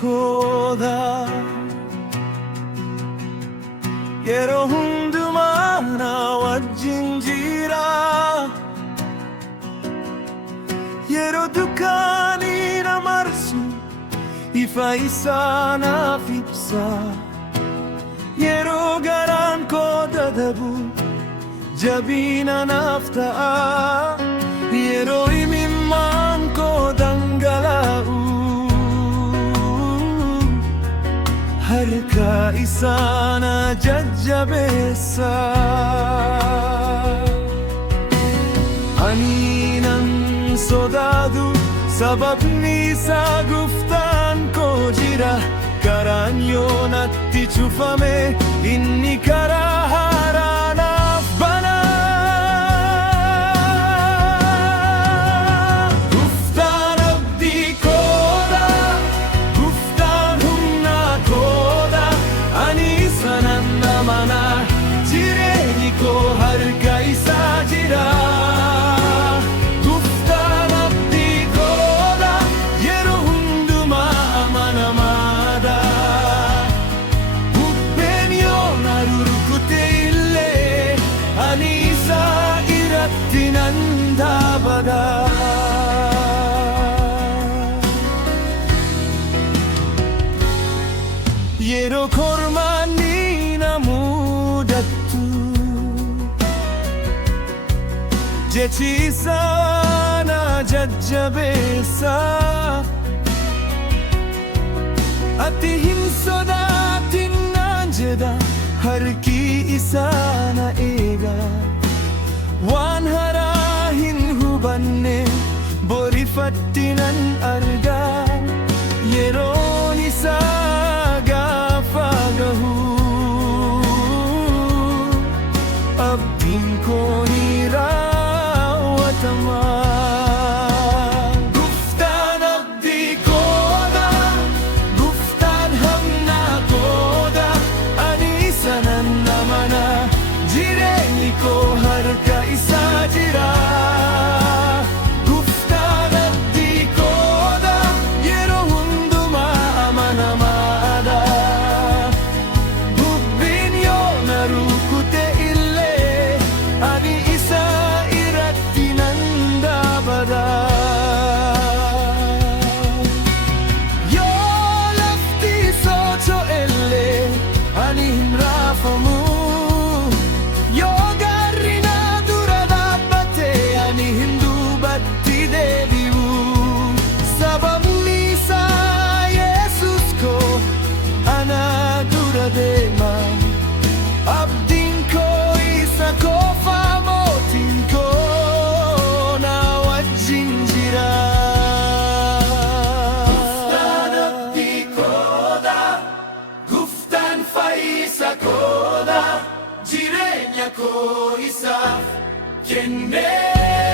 kooda yeroo hundumaa na wajjin jira yeroo dukkaanii na marsu ifa isaa naaf ibsa yeroo garaan koo dadabu jabina naaf ta'a yeroo imimmaan koo dhangala'u harka isaa na jajjabeessa ani nan sodaadu sababni isaa gooftaan koo jira karaan yoo natti cufame inni karaa haaraa naaf bana gooftaan abdii kooda gooftaan humna kooda ani isa nan amana jireenyi koo harka isaa jira tinandabada yeroo kormaanni na mudattu jechi isaa na jajjabeessa ati hin sodaatin naan jedha harki isaa na eega waan haraa hin hubanne borifatti nan argaa yeroon isaa gaafa gahu abdiin koo ni raawwatama gooftaan abdii kooda gooftaan humna kooda ani isa nan amana jireenyi koo harka isaa jira gooftaan abdii kooda yeroo hundumaa amanamaadha dubbiin yoo na rukute illee ani isa irratti nan dhaabata yoo lafti socho'e illee ani hin raafamu abdiin koo isa qofa mootiin koo na wajjin jira gooftaan abdii kooda gooftaan fayyisa kooda jireenya koo isaaf kennee